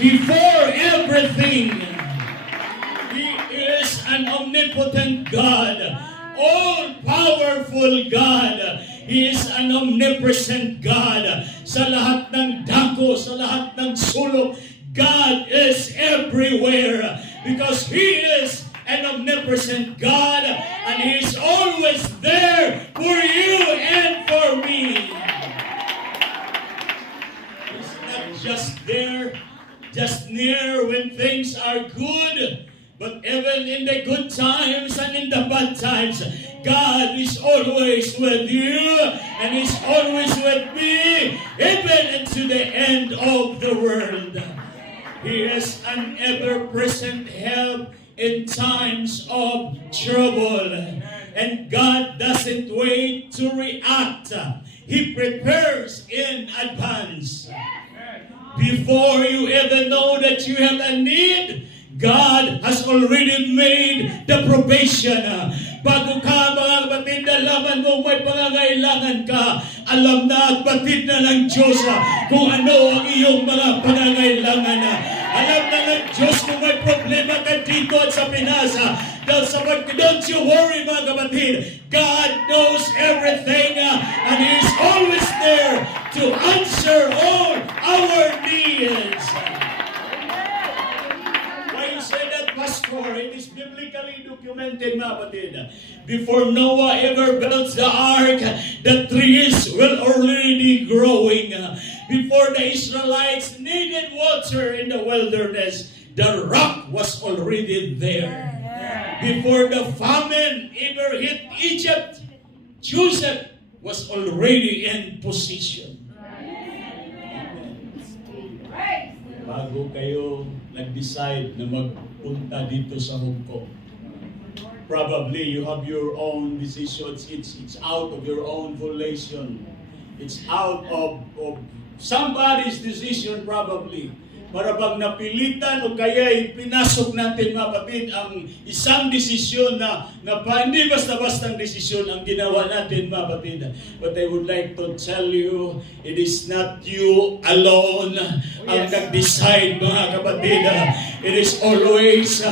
before everything. He is an omnipotent God, all-powerful God. He is an omnipresent God. Sa lahat ng dako, sa lahat ng sulok, God is everywhere because He is an omnipresent God, and He is always there for you and for me. He's not just there, just near when things are good, but even in the good times and in the bad times, God is always with you, and He's always with me, even into the end of the world. He is an ever-present help in times of trouble. And God doesn't wait to react. He prepares in advance. Before you even know that you have a need, God has already made the provision. Bago ka mga kapatid, alaman mo may pangangailangan ka, alam na at batid na ng Diyos kung ano ang iyong mga pangangailangan. Alam na ng Diyos kung may problema ka dito at sa Pinas. Don't you worry mga kapatid. God knows everything and He is always there to answer all our needs. Why you say that, Pastor? It is biblically documented, mga kapatid. Before Noah ever built the ark, the trees were already growing. Before the Israelites needed water in the wilderness, the rock was already there. Before the famine ever hit Egypt, Joseph was already in position. Bago kayo nag-decide na magpunta dito sa Hong Kong, probably you have your own decisions. It's out of your own volition. It's out of somebody's decision probably. Para bang napilitan o kaya pinasok natin mga kapatid ang isang desisyon na hindi basta-bastang desisyon ang ginawa natin mga kapatid. But I would like to tell you, it is not you alone ang nag-decide mga kapatid. It is always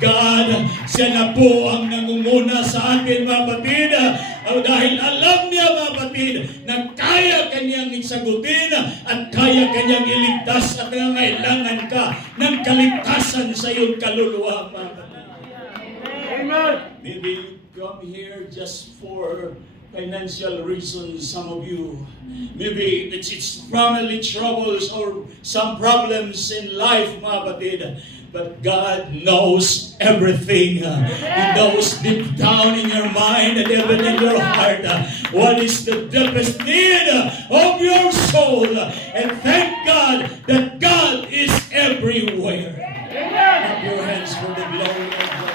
God. Siya na po ang nangunguna sa atin mga kapatid. Dahil alam niya mga kapatid na kaya kanyang isagutin at kaya kanyang iligtas at nangangailangan ka ng kaligtasan sa iyong kaluluwa mga kapatid. Amen. Maybe you come here just for financial reasons, some of you. Maybe it's family troubles or some problems in life mga kapatid. But God knows everything. He knows deep down in your mind and even in your heart what is the deepest need of your soul. And thank God that God is everywhere. Clap your hands for the glory of God.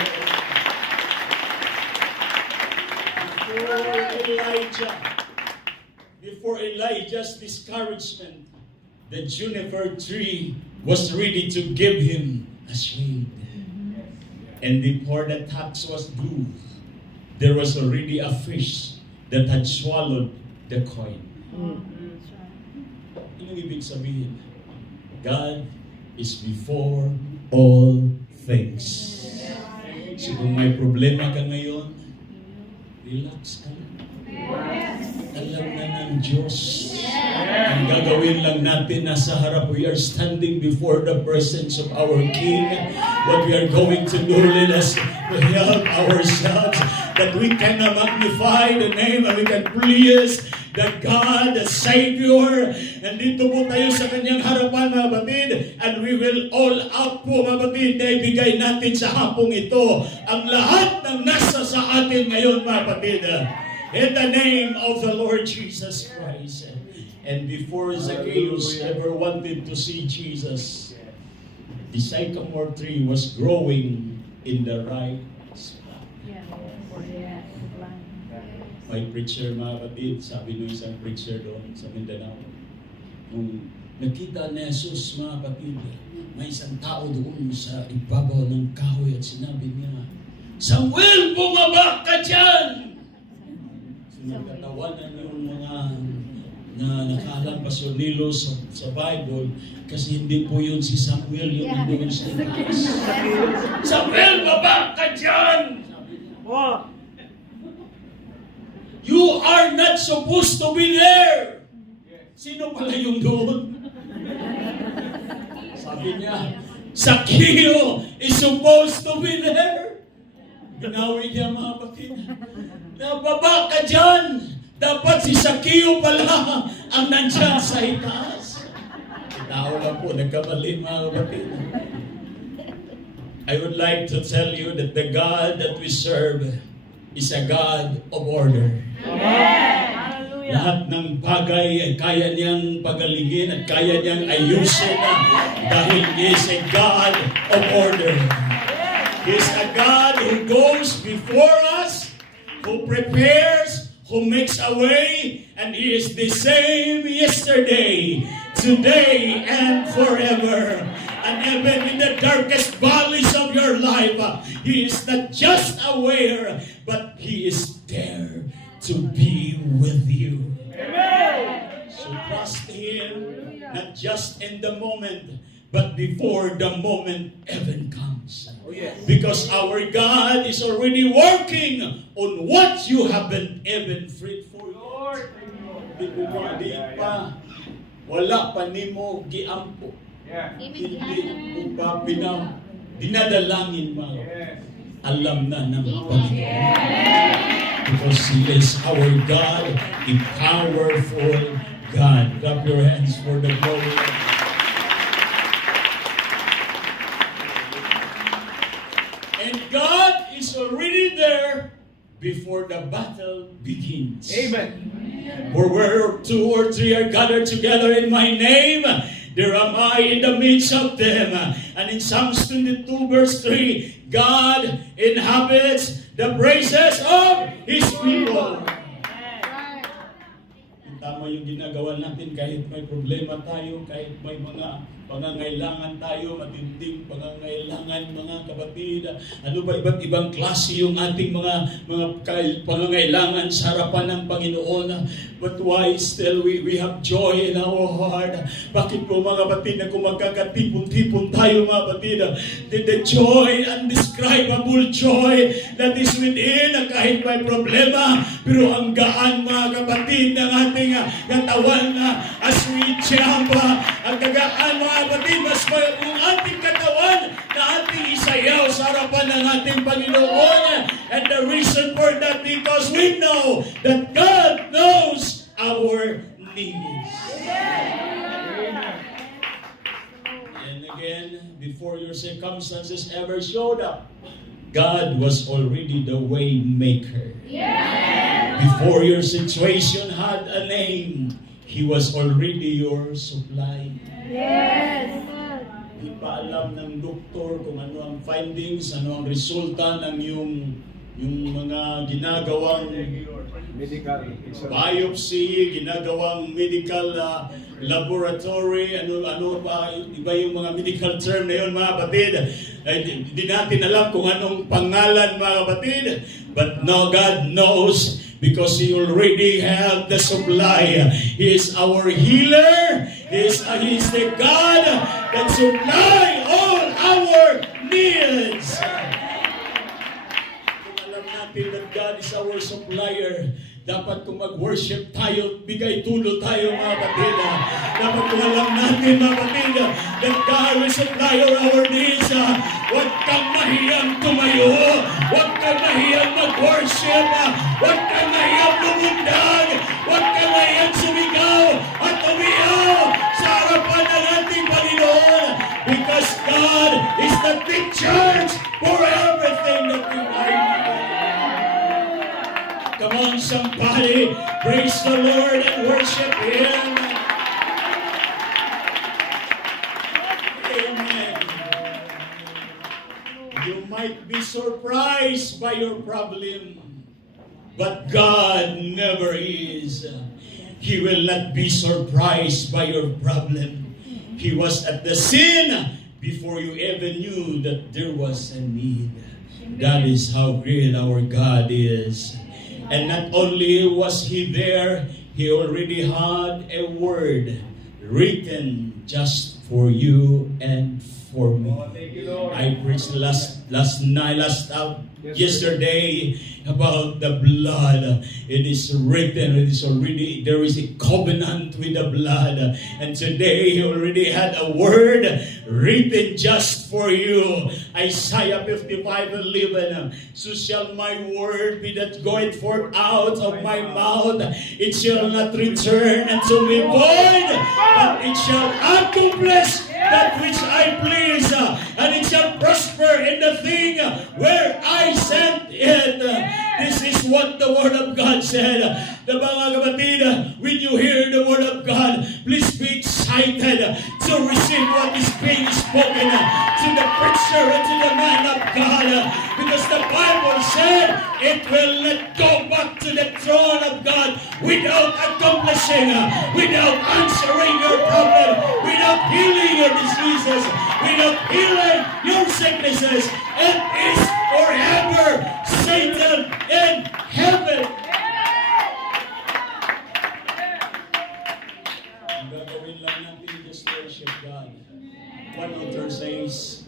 Before Elijah's discouragement, the juniper tree was ready to give him a shade. And before the tax was due, there was already a fish that had swallowed the coin. Ano ibig sabihin? God is before all things. So kung may problema ka ngayon, relax ka lang. Alam na ng Diyos. Ang gagawin lang natin nasa harap, we are standing before the presence of our King. What we are going to do, let us help ourselves that we can magnify the name and we can please the God, the Savior. And dito po tayo sa kanyang harapan mga batid, and we will all out po mga batid na ibigay natin sa hapong ito ang lahat ng nasa sa atin ngayon mga batid. In the name of the Lord Jesus Christ. And before Zacchaeus ever wanted to see Jesus, the sycamore tree was growing in the right spot. May preacher mga kapatid, sabi nung isang preacher doon sa Mindanao, nung nakita ni Jesus mga kapatid, may isang tao doon sa ibabaw ng kahoy at sinabi niya, Samuel, bumaba ka dyan! Nagkatawanan yung mga na nakaalam Pastor Nilo sa Bible kasi hindi po yun si Samuel yung nandoon sa itaas. Samuel, baba ka dyan! You are not supposed to be there! Sino pala yung doon? Sabi niya, Zacchaeus is supposed to be there. Ginawi niya mga kapatid. Nababa ka dyan! Dapat si Zacchaeus pala ang nandyan sa itaas. Tao lang po, nagkamali mga kapatid. I would like to tell you that the God that we serve is a God of order. Amen. Lahat ng bagay ay kaya niyang pagalingin at kaya niyang ayusin dahil He is a God of order. He is a God who goes before us, who prepares, who makes a way, and He is the same yesterday, today, and forever. And even in the darkest valleys of your life, He is not just aware, but He is there to be with you. Amen. So trust Him, not just in the moment, but before the moment even comes. Oh, yes. Because our God is already working on what you haven't even prayed for. Lord. Di pa, wala pa nimo giampo. Yeah. Hindi mo pa dinadalangin mo. Yes. Alam na ng Panginoon. Because He is our God, a powerful God. Clap your hands for the glory. And God is already there before the battle begins. Amen. For where 2 or 3 are gathered together in my name, there am I in the midst of them. And in Psalms 22 verse 3, God inhabits the praises of His people. Tama yung ginagawa natin kahit may problema tayo, kahit may mga pangangailangan tayo, matinding pangangailangan mga kapatid. Ano ba iba't ibang klase yung ating mga pangangailangan sa harapan ng Panginoon. But why still we have joy in our heart? Bakit po mga kapatid na kung magkakatipon-tipon tayo mga kapatid, the joy, undescribable joy that is within kahit may problema, pero ang gaan mga kapatid ng ating katawan as we jump, ang kagaan mga kapatid, mas yung ating katawan na ating isayaw sa harapan ng ating Panginoon. And the reason for that, because we know that God knows our needs. And again, before your circumstances ever showed up, God was already the way maker. Before your situation had a name, He was already your supply. Di pa alam ng doktor kung ano ang findings, ano ang resulta ng yung mga ginagawang Medical. biopsy, ginagawang medical laboratory, ano pa, iba yung mga medical term na yun mga kapatid. Hindi natin alam kung anong pangalan mga kapatid. But no, God knows because He already have the supply. He is our healer. He is the God that supply all our needs. Kung alam natin that God is our supplier, dapat kung mag-worship tayo, bigay tulo tayo mga kapatid. Dapat kung alam natin mga kapatid, that God will supply our needs. Huwag kang mahiyang tumayo. Huwag kang mahiyang mag-worship. Huwag kang mahiyang lumundag. Huwag kang mahiyang sumigaw at umiyaw sa harapan ng ating Panginoon. Because God is the big church for everything that we need. Come on, somebody, praise the Lord and worship Him. Amen. You might be surprised by your problem, but God never is. He will not be surprised by your problem. He was at the scene before you ever knew that there was a need. That is how great our God is. And not only was He there, He already had a word written just for you and for me. Oh, thank you, Lord. I preached yesterday about the blood. It is written, it is already, there is a covenant with the blood. And today he already had a word written just for you. Isaiah 55:11. So shall my word be that goeth forth out of my mouth. It shall not return unto me void, but it shall accomplish that which I please, and it shall prosper in the thing where I sent it. This is what the Word of God said. The mga kapatid, when you hear the Word of God, please be excited to receive what is being spoken to the preacher and to the man of God. Because the Bible said it will not go back to the throne of God without accomplishing, without answering your problem, without healing your diseases, without healing your sicknesses. It is forever Satan in heaven. Ang gagawin lang natin, just worship God. One author says,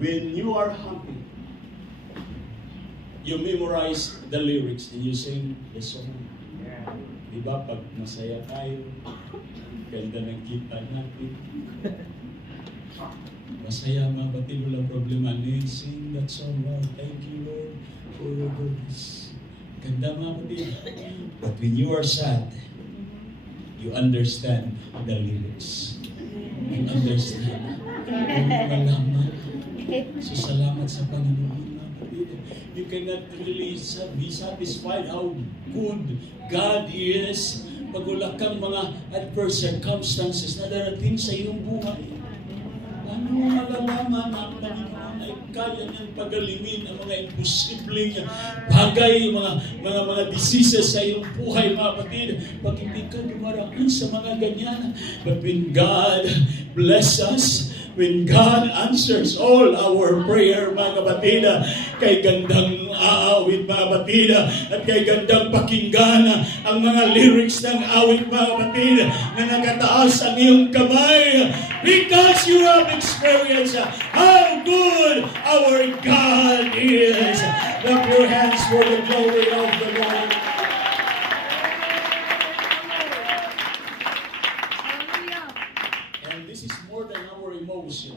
when you are happy, you memorize the lyrics and you sing the song. Diba? Pag masaya tayo, ganda ng kita natin. Masaya mga batid, walang problema. Sing that song, Lord. Thank you, Lord, for your goodness. Ganda mga batid. But when you are sad, you understand the lyrics. You understand. Kung malaman. So salamat sa Panginoon mga batid. You cannot really be satisfied how good God is pag wala kang mga adverse circumstances na darating sa iyong buhay. Ano malalaman ang Panginoon ay kaya niyang pagalingin ang mga imposibleng bagay, mga diseases sa iyong buhay, mga kapatid, pag hindi ka dumaraan sa mga ganyan. But when God bless us, when God answers all our prayer, mga kapatid, kay gandang aawit, mga kapatid, at kay gandang pakinggan ang mga lyrics ng awit, mga kapatid, na nakataas ang iyong kamay, because you have experienced how good our God is. Clap your hands for the glory of the Lord. And this is more than our emotion.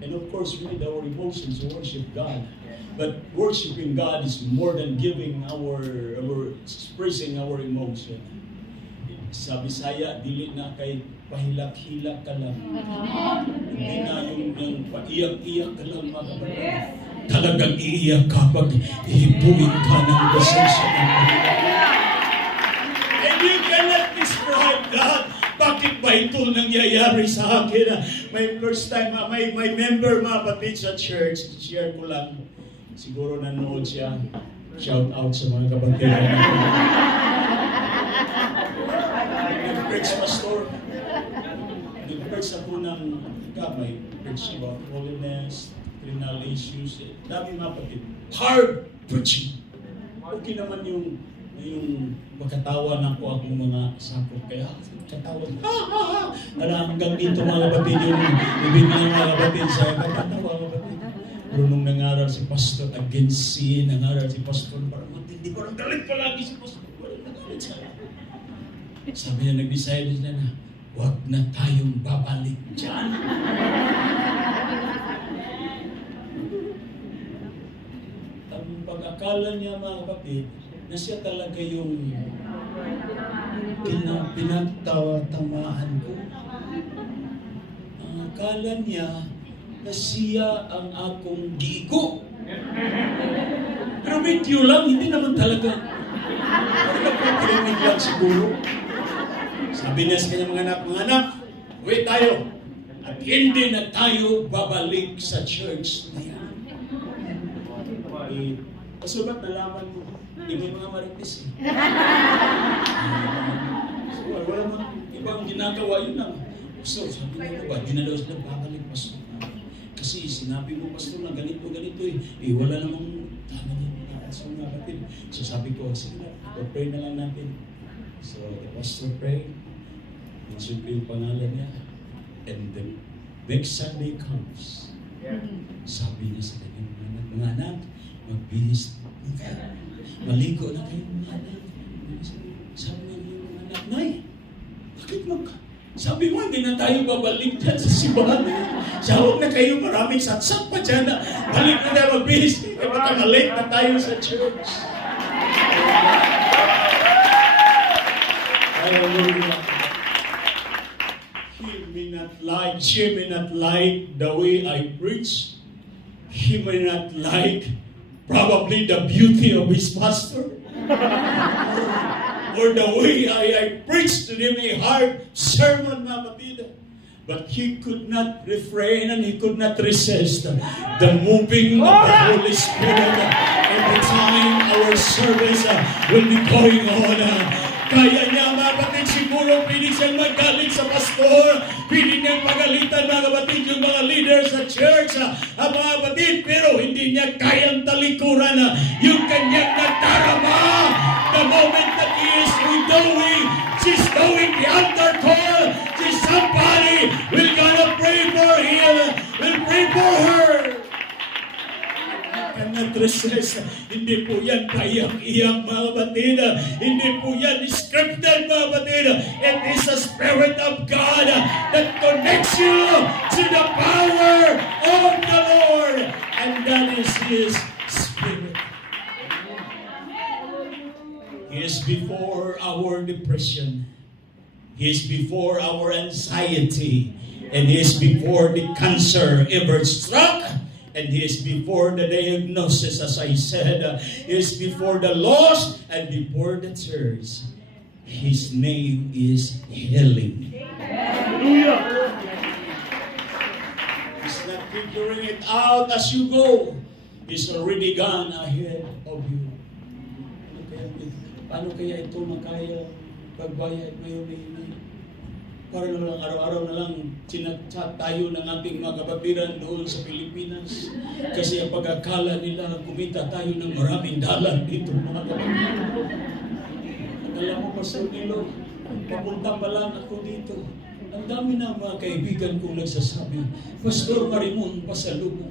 And of course, we need our emotions to worship God. But worshiping God is more than giving our expressing our emotion. Sa Bisaya, dili na kay pahilak-hilak ka lang. Hindi na yung paiyak-iyak ka lang, mga kapatid. Talagang iiyak ka pag ihipuin ka ng presensya ng Panginoon. And you cannot describe that. Bakit ba ito nangyayari sa akin? May first time, may member, mga kapatid sa church, share ko lang. Siguro nanood siya. Shout out sa mga kapatid. Nag-preach pastor. Nag-preach ako ng kamay. Preach about holiness, criminal issues. Dami mga kapatid. Hard preaching. Okay naman yung magkatawa na ko akong mga sakop. Kaya katawa. Hanggang dito mga kapatid yung ibig ng mga kapatid sa katawa mga kapatid. Pero nung nangaral si pastor against sin, nangaral si pastor, parang matindi, parang galit palagi si pastor. Parang nagalit sa akin. Sabi niya, nag-decide na huwag na tayong babalik dyan. Ang pag-akala niya mga kapatid, na siya talaga yung pinagtawa-tamaan ko. Ang akala niya na siya ang akong gigo. Pero video lang, hindi naman talaga. Nagpapalimig lang siguro. Sabi niya sa kanyang mga anak, uwi tayo. At hindi na tayo babalik sa church na yan. Kaso ba't nalaman mo? Hindi may mga marites eh. So, wala man ibang ginagawa, yun lang. So, sabi niya ba, di na daw sila babalik, pastor. Kasi sinabi mo, pastor, na ganito eh. Wala namang tama niya. So, nga kapatid. So, sabi ko, sige na, pray na lang natin. So the pastor prayed, mention ko yung pangalan niya, and the next Sunday comes. Sabi niya sa kanyang mga anak, magbihis na kayo. Maligo na kayo mga anak. Sabi niya yung mga anak, Nay, bakit sabi mo, hindi na tayo babalik dyan sa simbahan. Huwag na kayo, maraming satsak pa dyan. Balik na tayo magbihis. Makamalate na tayo sa church. Hallelujah. She may not like the way I preach. He may not like probably the beauty of his pastor. Or the way I preached to him a hard sermon, mga kapatid. But he could not refrain and he could not resist the moving of the Holy Spirit every time our service will be going on. Kaya niya, mga kapatid, siguro pwede siyang magalit sa pastor, pwede niyang pagalitan, mga kapatid, yung mga leaders sa church, mga kapatid, pero hindi niya kayang talikuran yung kanyang nadarama. The moment that he is doing, she's doing the altar call, somebody will gonna pray for him, will pray for her. Cannot resist. Hindi po yan kayang-iyang, mga kapatid. Hindi po yan scripted, mga kapatid. It is the Spirit of God that connects you to the power of the Lord. And that is His Spirit. He is before our depression. He is before our anxiety. And He is before the cancer ever struck. And He is before the diagnosis, as I said. He is before the loss and before the church. His name is healing. Hallelujah. He's not figuring it out as you go. He's already gone ahead of you. Paano kaya ito makaya pagbayad ngayon? Para na lang, araw-araw na lang chinat-chat tayo ng ating mga kapatiran doon sa Pilipinas. Kasi ang pag-akala nila, kumita tayo ng maraming dalan dito, mga kapatiran. At alam mo, Pastor Nilo, papunta pa lang ako dito. Ang dami na mga kaibigan kong nagsasabi, Pastor Marimon, pasalubong.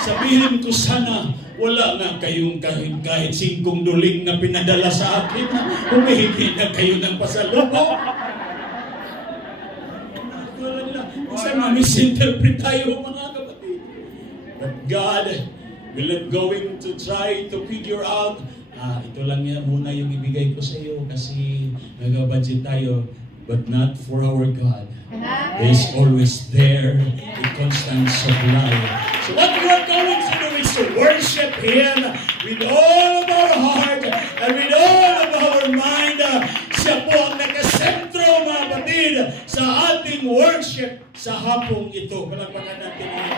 Sabihin ko sana, wala na kayong kahit $5 na pinadala sa akin. Humihingi na kayo ng pasalubong. Wala nila. Kasi ma-misinterpret tayo, mga kapatid. But God will not going to try to figure out, ito lang yan muna yung ibigay ko sa iyo kasi nag-budget tayo. But not for our God. He is always there, a constant supply. So what we are going to do is to worship Him with all of our heart and with all of our mind. Siya po ang nakasentro, mga kapatid, sa ating worship sa hapong ito. Palagpakan natin ito.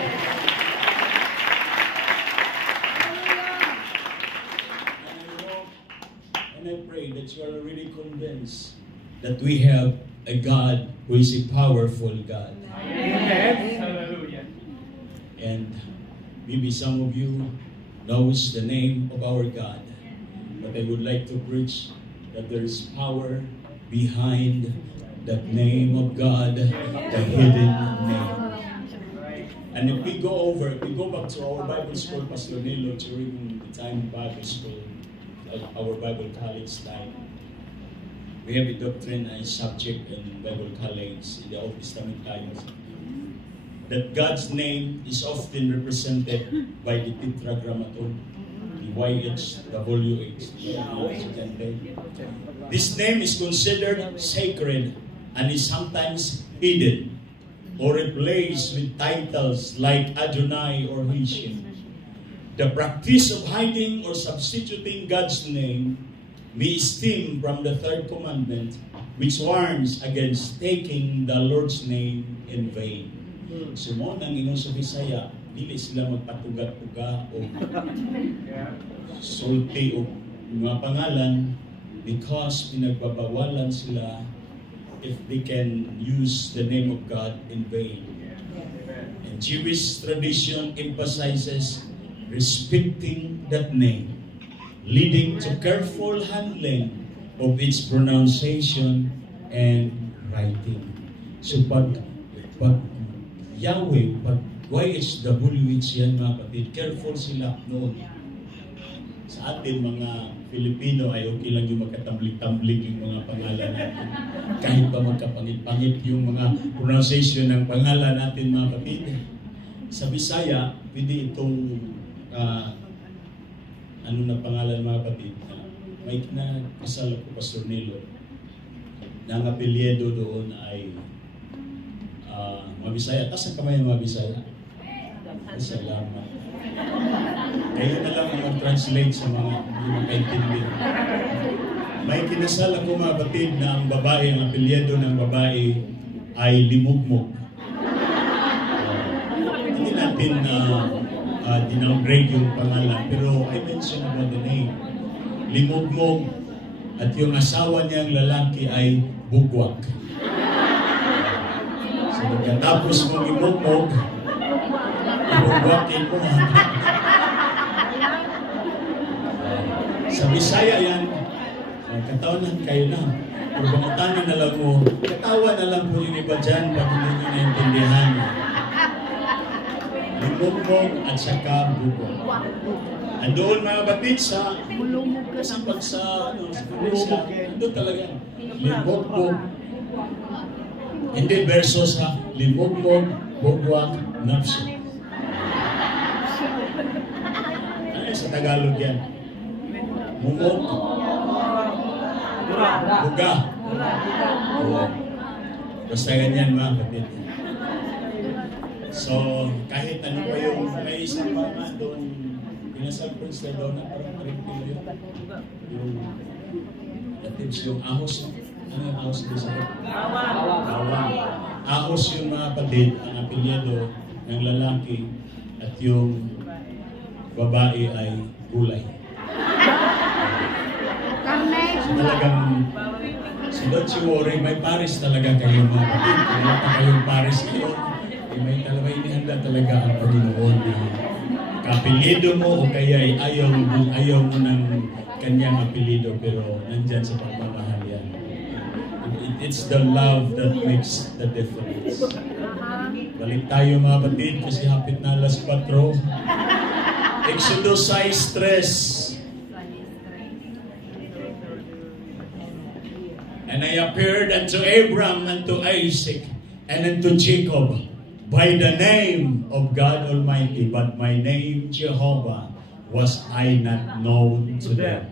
And I pray that you are really convinced that we have a God who is a powerful God. Amen. Hallelujah. And maybe some of you knows the name of our God. But I would like to preach that there is power behind that name of God, the hidden name. And if we go back to our Bible school, Pastor Nilo, during the time of Bible school, our Bible college time, we have a doctrine and subject in Bible college in the Old Testament times that God's name is often represented by the Tetragrammaton, the YH, WH. This name is considered sacred and is sometimes hidden or replaced with titles like Adonai or Hashem. The practice of hiding or substituting God's name may stem from the third commandment, which warns against taking the Lord's name in vain. So mo nang ingon sa Bisaya, dili sila magpatugat-tuga o sulti o mga pangalan because pinagbabawalan sila if they can use the name of God in vain. And Jewish tradition emphasizes respecting that name. leading to careful handling of its pronunciation and writing. So pag Yahweh, pag YHWH yan mga kapatid, careful sila noon. Sa atin mga Pilipino ay okay lang yung magkatamblik-tamblik yung mga pangalan natin. Kahit pa magkapangit-pangit yung mga pronunciation ng pangalan natin mga kapatid. Sa Bisaya, pwede itong ano na pangalan mga kapatid. May kinakasal ako, Pastor Nilo, na ang apelyedo doon ay mga Bisaya. Taas ang kamay ng mga Bisaya. Salamat. Kayo na lang ang mag-translate sa mga hindi makaintindi. May kinasal ako mga kapatid na ang babae, ang apelyedo ng babae ay Limugmog. Hindi natin dinowngrade yung pangalan, pero I mentioned about the name. Limugmog, at yung asawa niyang lalaki ay Bugwak. So pagkatapos mong imugmog, ibugwakin mo. Sa Bisaya yan, katawanan kayo na. Kung pangutanan na lang mo, katawa na lang po yung iba dyan pag hindi nyo naintindihan. Limugmog at saka Bugwak. Andoon mga kapatid sa, kasi pag sa, sa Malaysia, andoon talaga. Limugmog. Hindi versos ha. Limugmog, Bugwak, Napso. Ano sa Tagalog yan? Mumog. Buga. Oo. Basta ganyan mga kapatid. So, kahit ano pa yung may isang mga doon, pinasal po sila doon na parang parang yun. Yung tips, yung ahos. Ano yung ahos doon sa Awang. Ahos yung mga kapatid, ang apelyedo ng lalaki at yung babae ay gulay. So talagang, so don't you worry, may pares talaga kayo mga kapatid. Kung wala pa kayong pares kayo, may talaga inihanda talaga ang Panginoon na kapilido mo o kaya ay ayaw mo ng kanyang apelido pero nandyan sa pagmamahal yan. It's the love that makes the difference. Balik tayo mga kapatid kasi hapit na alas 4. Exodus 6:3. And I appeared unto Abram, unto Isaac, and unto Jacob by the name of God Almighty, but my name Jehovah was I not known to them.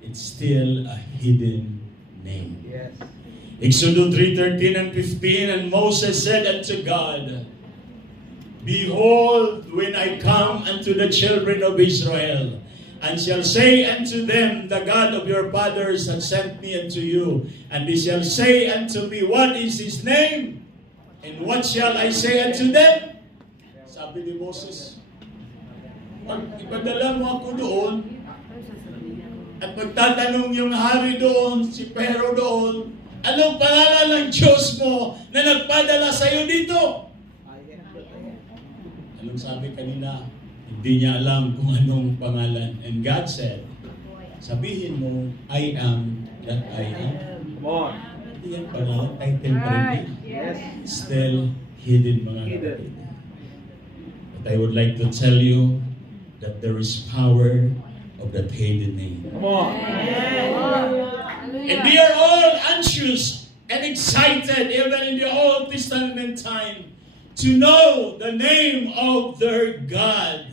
It's still a hidden name. Yes. Exodus 3:13 and 15, and Moses said unto God, Behold, when I come unto the children of Israel, and shall say unto them, The God of your fathers hath sent me unto you, and they shall say unto me, What is his name? And what shall I say unto them? Sabi ni Moses, pag ipadala mo ako doon, at magtatanong yung hari doon, si Pero doon, anong pangalan ng Diyos mo na nagpadala sa iyo dito? Anong sabi kanina? Hindi niya alam kung anong pangalan. And God said, sabihin mo, I am that I am. Come on. Hindi yan pangalan, title pa rin. Yes. Still hidden mga kapatid. But I would like to tell you that there is power of that hidden name. Come on. And they are all anxious and excited, even in the Old Testament time, to know the name of their God.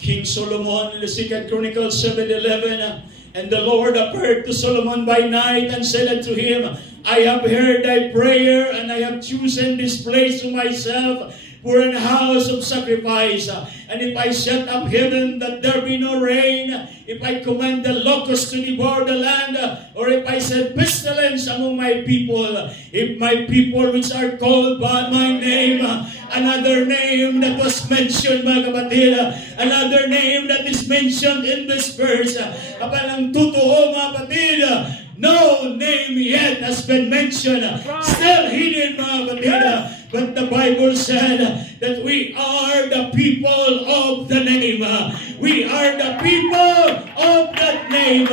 King Solomon in the 2 Chronicles 7:11, and the Lord appeared to Solomon by night and said unto him, I have heard thy prayer, and I have chosen this place to myself for an house of sacrifice. And if I shut up heaven that there be no rain, if I command the locusts to devour the land, or if I send pestilence among my people, if my people which are called by my name, another name that was mentioned mga kapatid, another name that is mentioned in this verse, kapag ang totoo mga kapatid, no name yet has been mentioned, still hidden mga kapatid. But the Bible said that we are the people of the name. We are the people of that name.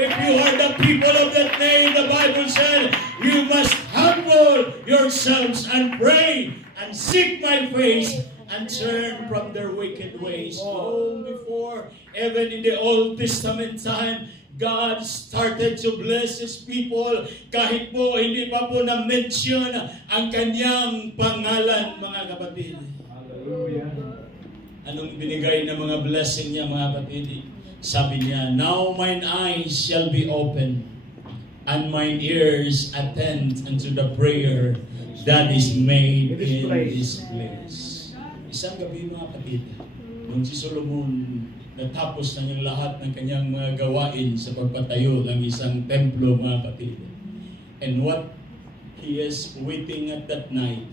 If you are the people of that name, the Bible said, you must humble yourselves and pray and seek my face and turn from their wicked ways. Long before, even in the Old Testament time, God started to bless His people kahit po hindi pa po na-mention ang kanyang pangalan, mga kapatid. Hallelujah. Anong binigay na mga blessing niya, mga kapatid? Sabi niya, now mine eyes shall be open and mine ears attend unto the prayer that is made in this place. Isang gabi, mga kapatid, nung si Solomon natapos na yung lahat ng kanyang mga gawain sa pagpatayo ng isang templo, mga kapatid. And what he is waiting at that night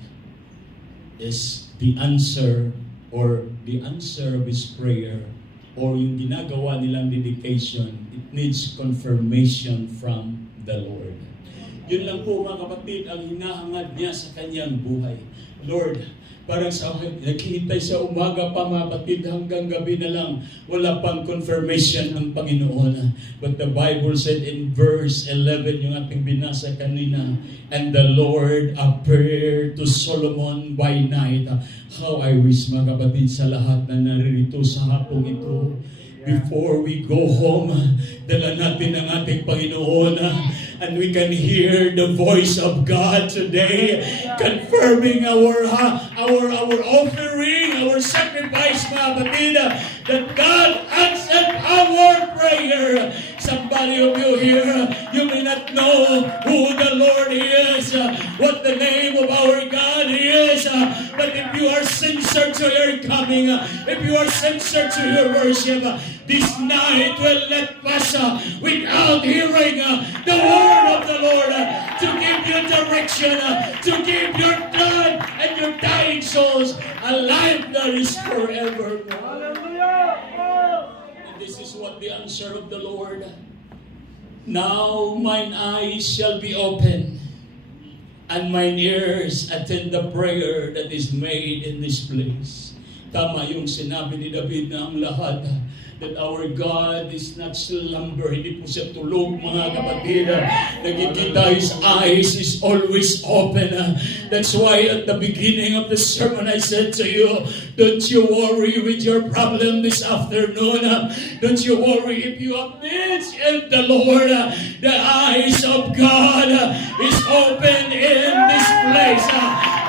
is the answer or the answer of his prayer or yung ginagawa nilang dedication. It needs confirmation from the Lord. Yun lang po, mga kapatid, ang hinahangad niya sa kanyang buhay. Lord, parang sa akin, naghihintay sa umaga pa, mga kapatid, hanggang gabi na lang, wala pang confirmation ng Panginoon. But the Bible said in verse 11, yung ating binasa kanina, and the Lord appeared to Solomon by night. How I wish, mga kapatid, sa lahat na naririto sa hapong ito, before we go home, dala natin ang ating Panginoon and we can hear the voice of God today confirming our offering, our sacrifice, mga kapatid, that God answered our prayer. Somebody of you here, you may not know who the Lord is, what the name of our God is, but if you are sincere to your coming, if you are sincere to your worship, this night will not pass without hearing the word of the Lord to give you direction, to give your blood and your dying souls a life that is forever. And this is what the answer of the Lord. Now mine eyes shall be open, and mine ears attend the prayer that is made in this place. Tama yung sinabi ni David na ang lahat, that our God is not slumber. Hindi po siya tulog, mga kapatid. Nagkikita, His eyes is always open. That's why at the beginning of the sermon I said to you, don't you worry with your problem this afternoon. Don't you worry if you have needs in the Lord. The eyes of God is open in this place.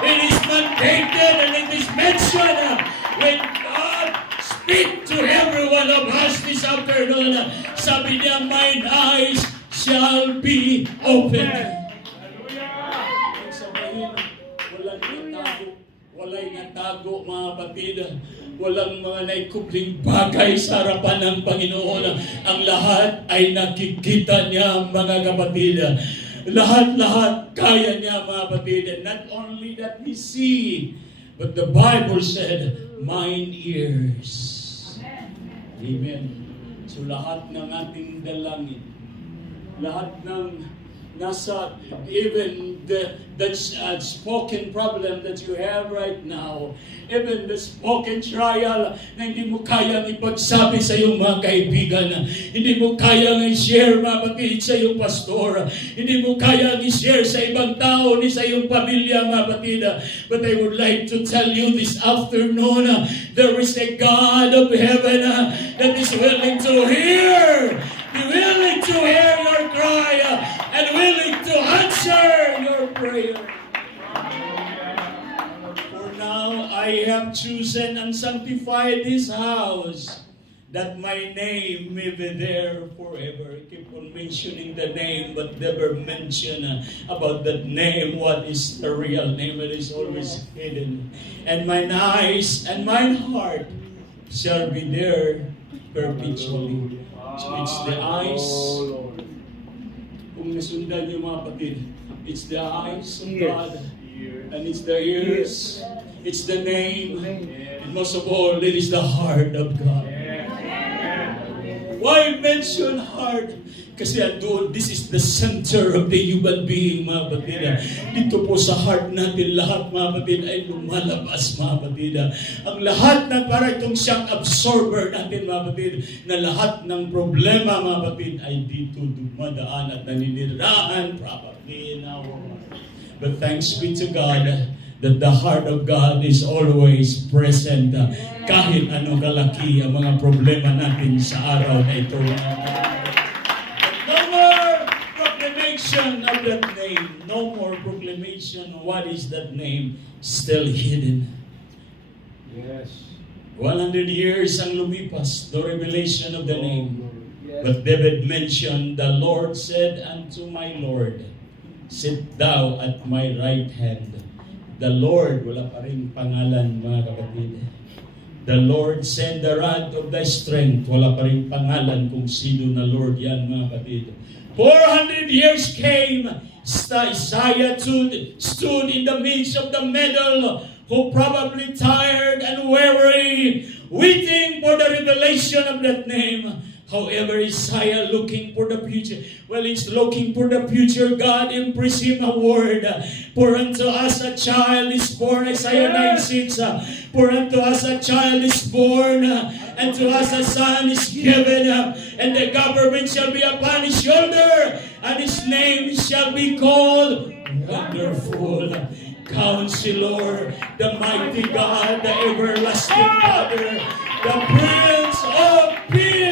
It is mandated and it is mentioned when God speak to every one of us this afternoon. Sabi niya, mine eyes shall be open. Sabihin, walang natago, mga kapatid. Walang mga naikubling bagay sa harapan ng Panginoon. Ang lahat ay nakikita niya, mga kapatid. Lahat-lahat kaya niya, mga kapatid. And not only that we see, but the Bible said, mine ears. Amen. So lahat ng ating dalangin, lahat ng nasa, even that spoken problem that you have right now, even the spoken trial na hindi mo kayang ipagsabi sa iyong mga kaibigan, hindi mo kayang i-share, mga kapatid, sa iyong pastor, hindi mo kayang i-share sa ibang tao ni sa iyong pamilya, mga kapatid. But I would like to tell you this afternoon, there is a God of heaven that is willing to hear your cry and willing to answer your prayer. For now, I have chosen and sanctified this house, that my name may be there forever. I keep on mentioning the name, but never mention about that name. What is the real name? It is always hidden. And mine eyes and mine heart shall be there perpetually. So it's the eyes. Kung nasundan niyo, mga kapatid, it's the eyes of God, and it's the ears, it's the name, and most of all, it is the heart of God. Why mention heart? Kasi doon, this is the center of the human being, mga kapatid. Dito po sa heart natin, lahat, mga kapatid, ay lumalabas, mga kapatid. Ang lahat na para itong siyang absorber natin, mga kapatid, na lahat ng problema, mga kapatid, ay dito dumadaan at naninirahan, probably in our heart. But thanks be to God that the heart of God is always present. Kahit anong kalaki ang mga problema natin sa araw na ito. No more proclamation of that name. No more proclamation. What is that name? Still hidden. Yes. 100 years ang lumipas, the revelation of the name. Yes. But David mentioned, the Lord said unto my Lord, sit thou at my right hand. The Lord, wala pa rin pangalan, mga kapatid. The Lord send the rod of thy strength. Wala pa rin pangalan kung sino na Lord yan, mga kapatid. 400 years came, Isaiah stood in the midst of the middle, who probably tired and weary, waiting for the revelation of that name. However, Isaiah looking for the future. Well, he's looking for the future. God impressed him a word. For unto us a child is born, Isaiah 9:6. For unto us a child is born, and to us a son is given, and the government shall be upon his shoulder, and his name shall be called Wonderful, Counselor, the Mighty God, the Everlasting Father, the Prince of Peace.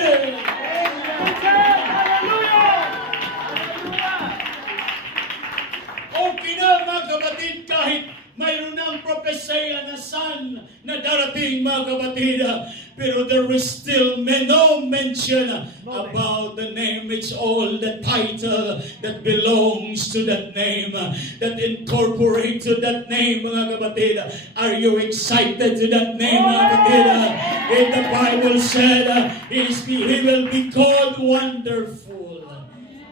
Okay na, mga kapatid, kahit mayroon ng propesya na son na darating, mga kapatid, pero there is still no mention about the name. It's all the title that belongs to that name, that incorporate to that name, mga kapatid. Are you excited to that name, mga kapatid? In the Bible said, he will be called Wonderful,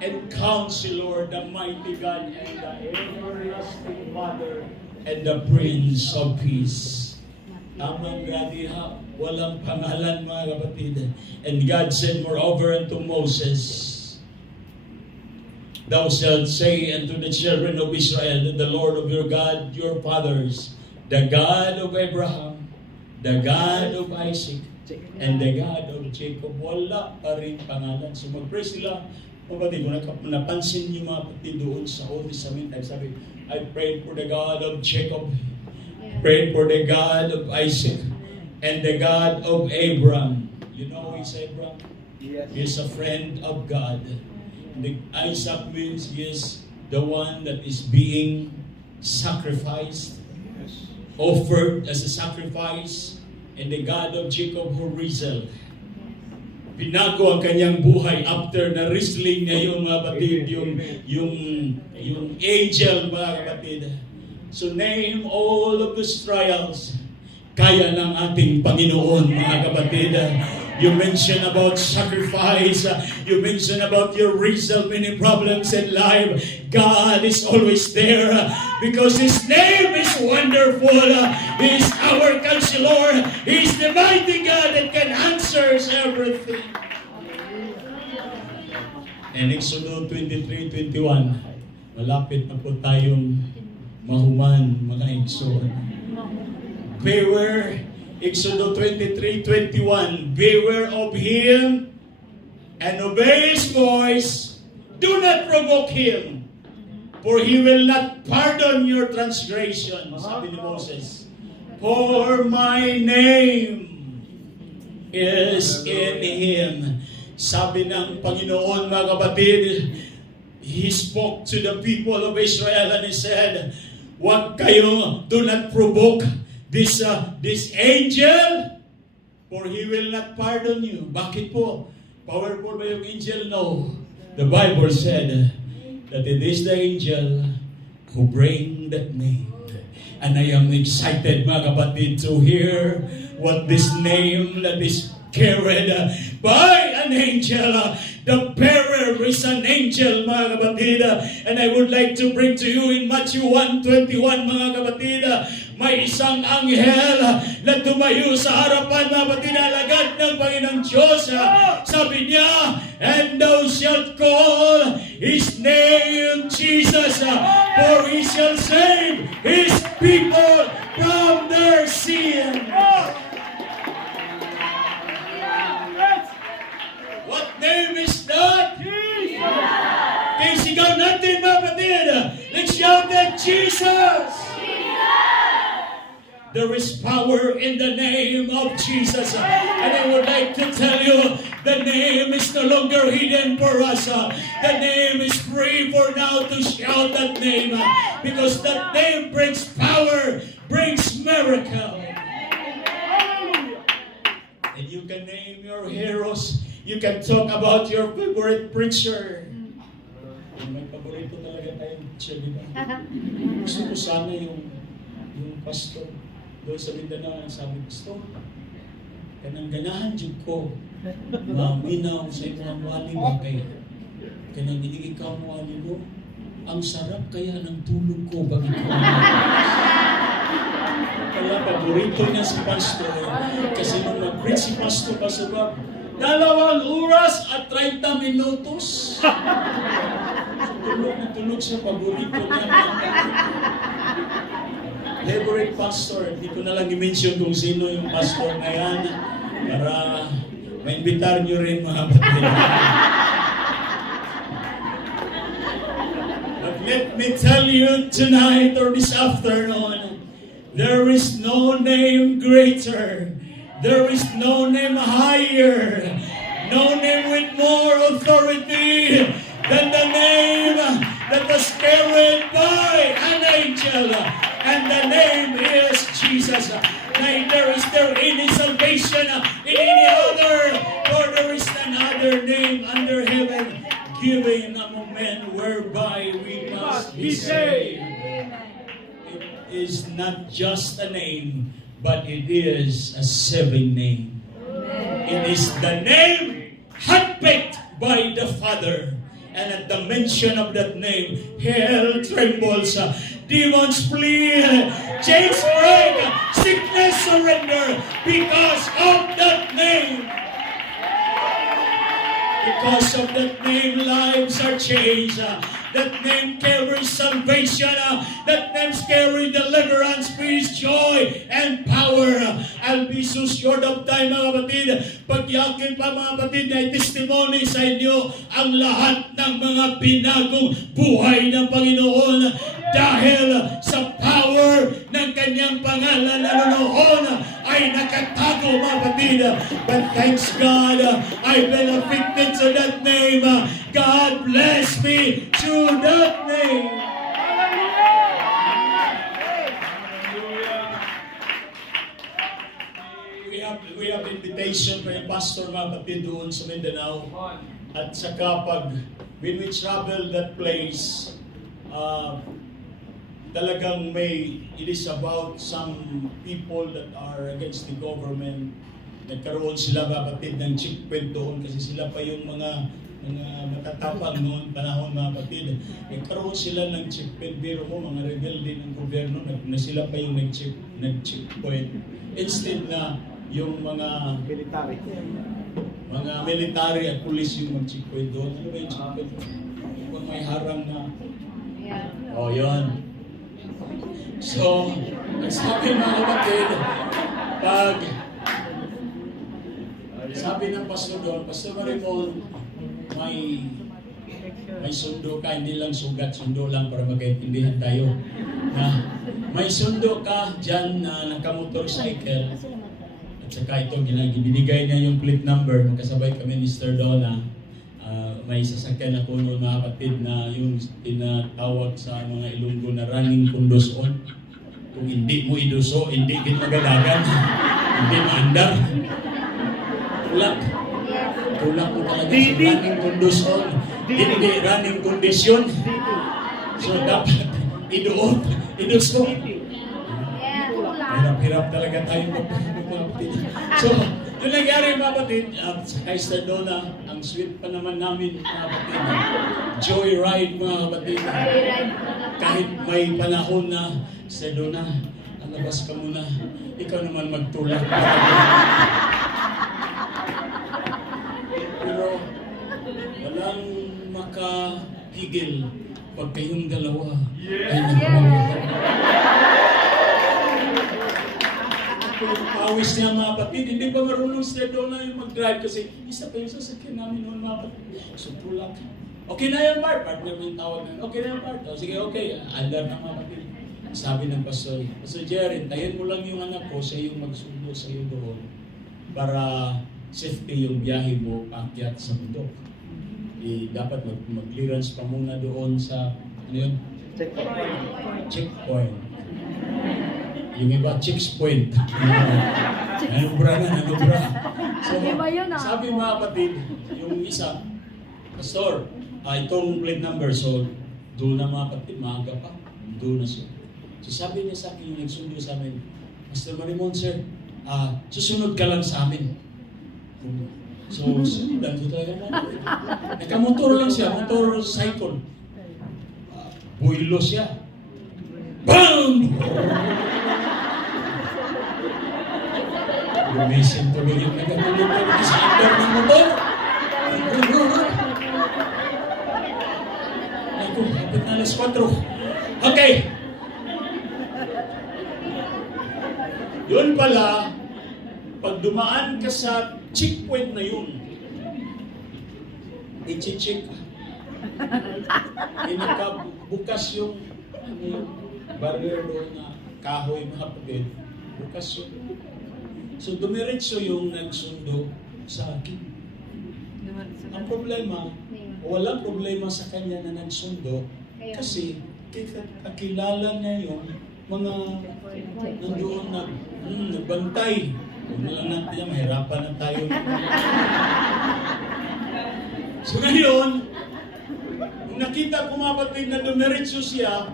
and Counselor, the Mighty God, and the Everlasting Father, and the Prince of Peace. Amang gradiha, walang pangalan, mga kapatid. And God said moreover unto Moses, thou shalt say unto the children of Israel that the Lord of your God, your fathers, the God of Abraham, the God of Isaac, and the God of Jacob. Wala pa rin pangalan. So mag-pray sila. Kapatid, kung napansin niyo, mga kapatid, doon sa Old Testament, sabi, I prayed for the God of Jacob, prayed for the God of Isaac, and the God of Abraham. You know who is Abraham? Yes. He's a friend of God. Isaac means he is the one that is being sacrificed, Yes. offered as a sacrifice, and the God of Jacob who wrestled. Binago ang kanyang buhay after na wrestling niya yung mga kapatid, yung angel, mga kapatid. So name all of those trials. Kaya ng ating Panginoon, mga kapatid. You mention about sacrifice. You mention about your result, many problems in life. God is always there because His name is wonderful. He is our counselor. He is the mighty God that can answer everything. And Exodus 23:21, malapit na po tayong mahuman, mga Exodus. Beware, Exodus 23:21, beware of him and obey his voice. Do not provoke him, for he will not pardon your transgression. Sabi ni Moses, for my name is in him. Sabi ng Panginoon, mga kapatid, He spoke to the people of Israel and He said, "Wag kayo, do not provoke this angel, for he will not pardon you." Bakit po? Powerful ba yung angel? No. The Bible said that it is the angel who bring that name. And I am excited, mga kapatid, to hear what this name that is carried by an angel. The bearer is an angel, mga kapatid. And I would like to bring to you in Matthew 1:21, mga kapatid. may isang anghel na tumayo sa harapan mga tinalagad ng Panginoong Diyos. Sabi niya, and thou shalt call his name Jesus, for he shall save his people from their sin. What name is that? Jesus! Kaya sigaw natin mga kapatid. Let's shout that Jesus! There is power in the name of Jesus. And I would like to tell you, the name is no longer hidden for us. The name is free for now to shout that name. Because that name brings power, brings miracle. And you can name your heroes. You can talk about your favorite preacher. May paborito talaga tayong preacher, di ba? Gusto ko sana yung pastor doon sa Mindanao, sabi, Pastor, kanang ganahan dyan ko, maminaw sa imong wali ba kayo? Kanang hindi ikaw mo wali mo, ang sarap kaya ng tulog ko bagay ko. Kaya paborito niya si pastor, kasi nung nag-preach si pastor pa sa bab, 2 oras at 30 minutos. Tulog na tulog siya, paborito niya. Favorite pastor, hindi ko na lang i-mention kung sino yung pastor na yan para ma-imbitar nyo rin mga kapatid. But let me tell you tonight or this afternoon, there is no name greater, there is no name higher, no name with more authority than the name that was carried by an angel. And the name is Jesus. Neither is there any salvation in any other, for there is another name under heaven given among men whereby we must be saved. It is not just a name, but it is a saving name. It is the name handpicked by the Father. And at the mention of that name, hell trembles, demons flee, chains break, sickness surrender because of that name. Because of that name, lives are changed. That name carries salvation. That name carries deliverance, peace, joy, and power. I'll be so short of time mga kapatid. Pagyakin pa mga kapatid na testimony sa inyo ang lahat ng mga pinagong buhay ng Panginoon dahil sa power ng kanyang pangalan na noon ay nakatago mga kapatid. But thanks God, I've been afflicted to that name. God bless me through that name. We have invitation from Pastor mga kapatid doon sa Mindanao. At saka pag when we travel that place, talagang it is about some people that are against the government. Nagkaroon sila kapatid ng checkpoint doon kasi sila pa yung mga matatapang noon panahon mga kapatid. Nagkaroon sila ng checkpoint, biro mo mga rebelde ng gobyerno na sila pa yung nag-checkpoint. Instead na yung mga military at police yung mag-checkpoint doon. Ano ba yung checkpoint? Kung may harang na. Oh, yun. So, sabi mga kapatid, sabi ng pastor doon, Pastor Maricol, may sundo ka, hindi lang sundo lang para magkaintindihan tayo. May sundo ka dyan na nakamotorcycle. At saka ito, binigay niya yung plate number. Magkasabay kami ni Mr. Donna. May sasakyan ako noon mga kapatid na yung tinatawag sa mga Ilonggo na running kundoson. Kung hindi mo iduso, hindi kin magalagan. Hindi maandar. Tulak mo talaga sa running kundoson. Hindi running kondisyon. So dapat iduso. Hirap-hirap talaga tayo magpapapit. So, yung nangyari mga kapatid, kay Sir Donna, ang sweet pa naman namin mga kapatid. Joyride mga kapatid. Kahit may panahon na, Sir Donna, ang labas ka muna. Ikaw naman magtulak. Pero walang makahigil pag kayong dalawa ay nagmamahal. Pawis niya mga kapatid, hindi pa marunong si Donna yung mag-drive kasi isa pa yung sasakyan namin noon mga kapatid. So tulak. Okay na yan, Bart. Partner mo yung tawag na. Okay na yan, Bart. O, sige, okay. Andar na mga kapatid. Sabi ng pastor, Pastor Jerry, tayin mo lang yung anak ko, siya yung magsundo sa iyo doon para safety yung biyahe mo paakyat sa bundok. Dapat mag-clearance pa muna doon sa, ano yun? Checkpoint. Yung iba, chicks point. Nanubra na, nanubra. So, sabi mga kapatid, yung isa, Pastor, itong plate number, so doon na mga kapatid, maaga pa, doon na siya. So sabi niya sa akin, yung nagsundo sa amin, Pastor Marimon, sir, susunod ka lang sa amin. So, sundan ko talaga mga kapatid. Nakamotor lang siya, motorcycle. Builo siya. BAM! Lumisin tuloy yung nagagulog na sa under ng motor. Naku, hapit na alas 4. Okay. Yun pala, pag dumaan ka sa checkpoint na yun, i-check ka. Nakabukas yung barrier doon na kahoy mga kapatid. Bukas yun. So dumiretso yung nagsundo sa akin. Ang problema, walang problema sa kanya na nagsundo kasi kakilala niya yung mga nandoon na nagbantay. Kung lang natin yan, mahirapan na tayo. So ngayon, nung nakita ko mga kapatid na dumiretso siya,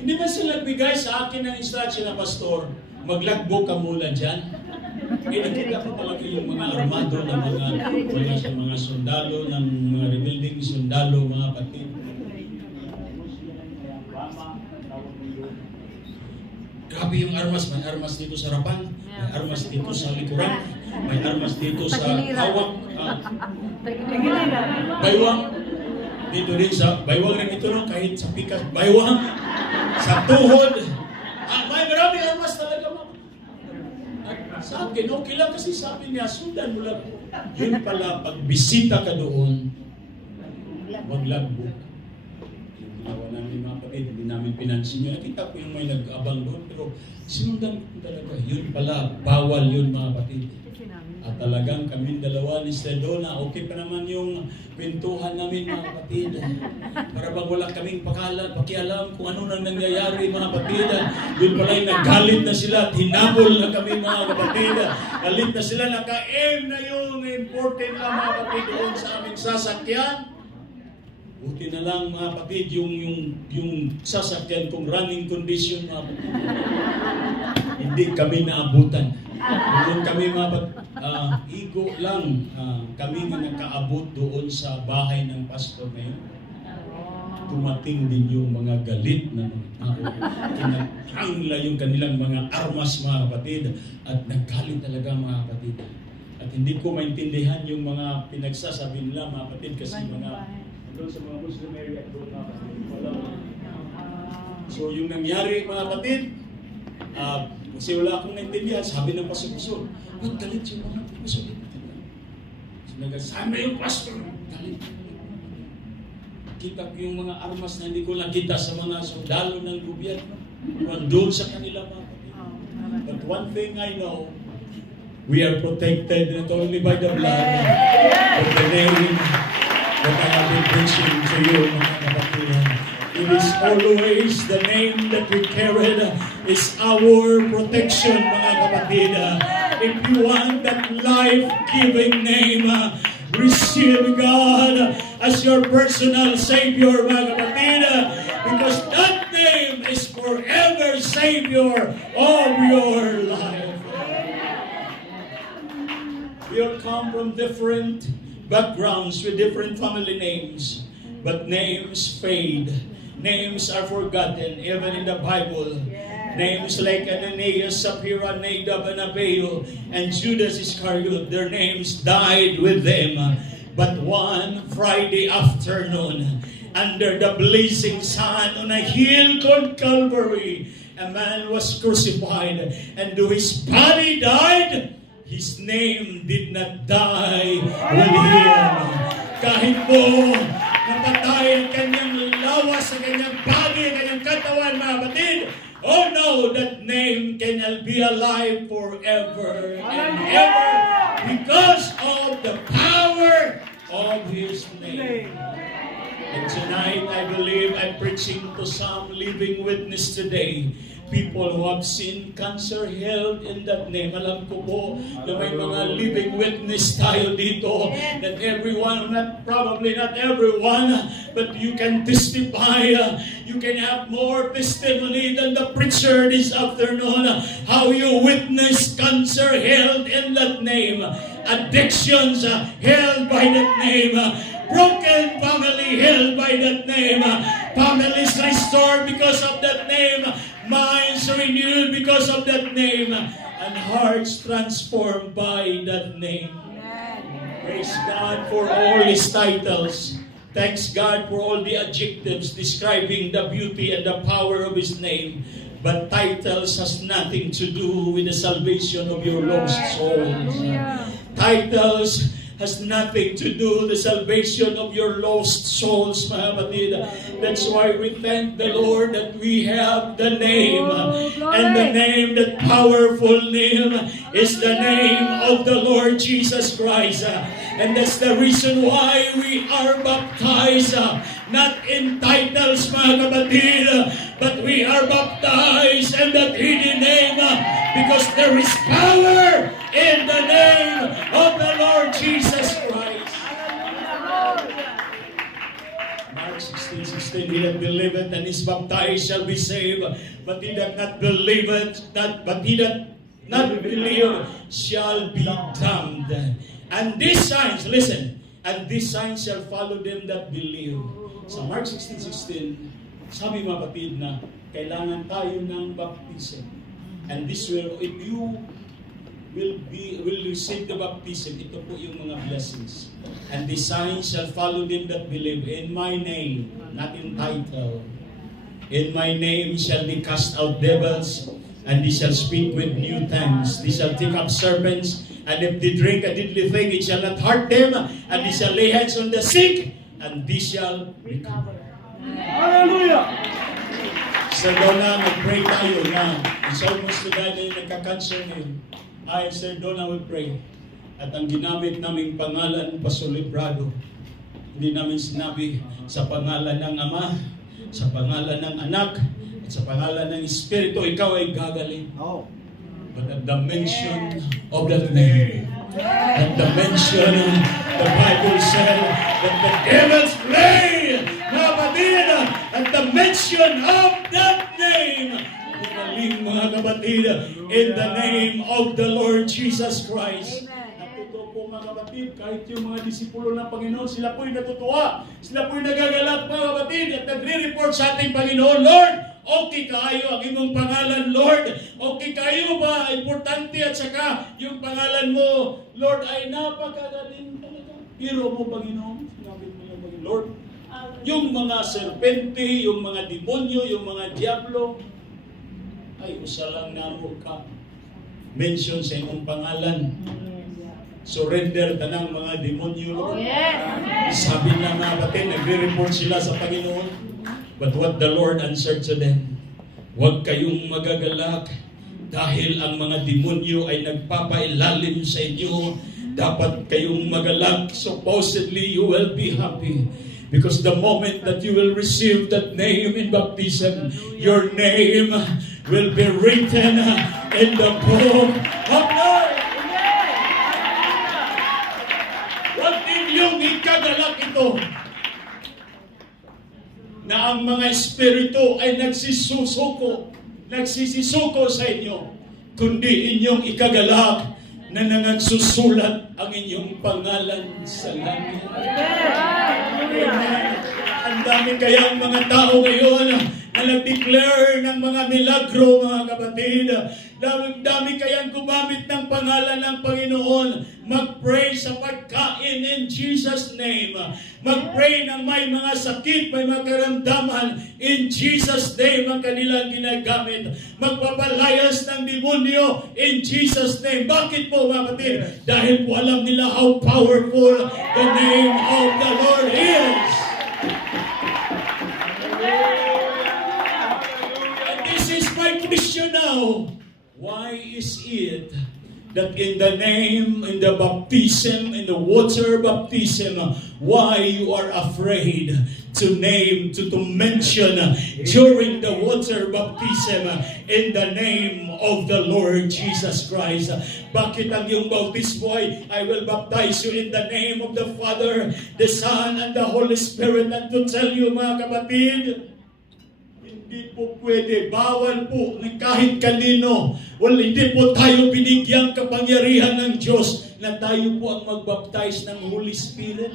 hindi ba sila nagbigay sa akin ng instruction na pastor, maglagbo ka muna dyan? Nakita ko talaga yung mga armado ng mga sundalo, ng mga rebuilding sundalo, mga kapatid. Grabe yung armas. May armas dito sa harapan, may armas dito sa likuran, may armas dito sa hawak. Baywang. Dito rin sa baywang rin ito, no? Kahit sa pikas, baywang. Sa tuhod. May marami armas talaga, mga. Sa akin, okay lang kasi sabi niya, sundan mo lang. Yun pala, pag bisita ka doon, maglagbo. Ginawa namin mga kapatid, hindi namin pinansin yun. Nakita ko yung may nag-abang doon, pero sinundan ko talaga. Yun pala, bawal yun mga kapatid. At talagang kaming dalawa ni Sedona, okay pa naman yung pintuhan namin mga kapatid. Para bang wala kaming pakialam kung ano nang nangyayari mga kapatid. Yun pala yung naggalit na sila, tinabol na kami mga kapatid. Galit na sila, naka-aim na yung important na mga kapatid doon sa aming sasakyan. Buti na lang mga kapatid, yung sasakyan kung running condition mga kapatid. Hindi kami naabutan. Doon kami igo lang kami nga nakaabot doon sa bahay ng pastor na yun. Tumating din yung mga galit na mga tao. Kinakangla yung kanilang mga armas mga kapatid at naggalit talaga mga kapatid. At hindi ko maintindihan yung mga pinagsasabi nila mga kapatid kasi doon sa mga Muslim area doon mga kapatid. So yung nangyari mga kapatid, kasi wala akong naintindihan, sabi ng pastor, ba't galit yung mga pastor? Sinagasama yung pastor, galit. Kita ko yung mga armas na hindi ko nakita sa mga sundalo ng gobyerno. Nandun sa kanila mga kapatid. But one thing I know, we are protected not only by the blood, but the name that I have been preaching to you mga kapatid. It is always the name that we carried is our protection, mga kapatid. If you want that life-giving name, receive God as your personal Savior, mga kapatid, because that name is forever Savior of your life. We all come from different backgrounds with different family names, but names fade. Names are forgotten, even in the Bible. Names like Ananias, Sapphira, Nadab, and Abihu, and Judas Iscariot, their names died with them. But one Friday afternoon, under the blazing sun on a hill called Calvary, a man was crucified, and though his body died, his name did not die with him. Kahit po napatay ang kanyang lawas, ang kanyang body, ang kanyang katawan, mga batid, oh no, that name can be alive forever and ever because of the power of His name. And tonight, I believe I'm preaching to some living witness today. People who have seen cancer healed in that name. Alam ko po na may mga living witness tayo dito. That everyone, probably not everyone, but you can testify. You can have more testimony than the preacher this afternoon. How you witness cancer healed in that name. Addictions held by that name. Broken family held by that name. Families restored because of that name. Minds renewed because of that name. And hearts transformed by that name. Praise God for all His titles. Thanks God for all the adjectives describing the beauty and the power of His name. But titles has nothing to do with the salvation of your lost souls. Titles has nothing to do with the salvation of your lost souls, mga kapatid. That's why we thank the Lord that we have the name. And the name, that powerful name, is the name of the Lord Jesus Christ. And that's the reason why we are baptized. Not in titles, mga kapatid, but we are baptized in that hidden name because there is power in the name of the Lord Jesus Christ. Mark 16:16, he that believeth and is baptized shall be saved, but he that not believeth, but he that not believe shall be damned. And these signs, listen, and these signs shall follow them that believe. Sa Mark 16:16, sabi mga kapatid na kailangan tayo ng baptism. And this will, if you will receive the baptism, ito po yung mga blessings. And the signs shall follow them that believe in my name, not in title. In my name shall they cast out devils, and they shall speak with new tongues. They shall take up serpents, and if they drink a deadly thing, it shall not hurt them, and they shall lay hands on the sick, and they shall recover. Hallelujah! Sir Donna, mag-pray tayo na. It's almost to die na yung nagka-cancer ngayon. I, Sir Donna, will pray. At ang ginamit naming pangalan, Pastor Librado, hindi namin sinabi sa pangalan ng Ama, sa pangalan ng Anak, at sa pangalan ng Espiritu, ikaw ay gagaling. Oh. But at the mention of that name, at the mention, the Bible said that the devils flee, mga kapatid, at the mention of that name, gumaling mga kapatid, in the name of the Lord Jesus Christ. At ito po mga kapatid, kahit yung mga disipulo ng Panginoon, sila po'y natutuwa, sila po'y nagagalak mga kapatid, at nagre-report sa ating Panginoon, Lord, okay kayo ang imong pangalan, Lord. Okay kayo ba? Importante at saka yung pangalan mo, Lord, ay napakagaling talaga. Hero mo, Panginoon. Sinabi mo yung Panginoon, Lord. Yung mga serpente, yung mga demonyo, yung mga diablo, ay usalang namo ka. Mention sa imong pangalan. Surrender tanang mga demonyo, Lord. Sabi na mga kapatid, nagre-report sila sa Panginoon. But what the Lord answered to them, huwag kayong magagalak dahil ang mga demonyo ay nagpapailalim sa inyo. Dapat kayong magalak. Supposedly, you will be happy. Because the moment that you will receive that name in baptism, your name will be written in the book of life. Huwag ninyong ikagalak ito na ang mga espiritu ay nagsisisuko sa inyo, kundi inyong ikagalak na nangagsusulat ang inyong pangalan sa langit. Amen. Ang dami kayang mga tao ngayon na mag-declare ng mga milagro, mga kapatid. Dami kayang gumamit ng pangalan ng Panginoon. Mag-pray sa pagkain in Jesus' name. Mag-pray ng may mga sakit, may mga karamdaman in Jesus' name ang kanilang ginagamit. Magpapalayas ng demonyo in Jesus' name. Bakit po, mga kapatid? Dahil po alam nila how powerful the name of the Lord is. And this is my question now. Why is it that in the name, in the baptism, in the water baptism, why you are afraid to name, to mention during the water baptism in the name of the Lord Jesus Christ? Bakit ang iyong bautismo ay, I will baptize you in the name of the Father, the Son, and the Holy Spirit? And to tell you, mga kapatid, hindi po pwede, bawal po ng kahit kanino. Well, hindi po tayo binigyang kapangyarihan ng Diyos na tayo po ang magbaptize ng Holy Spirit.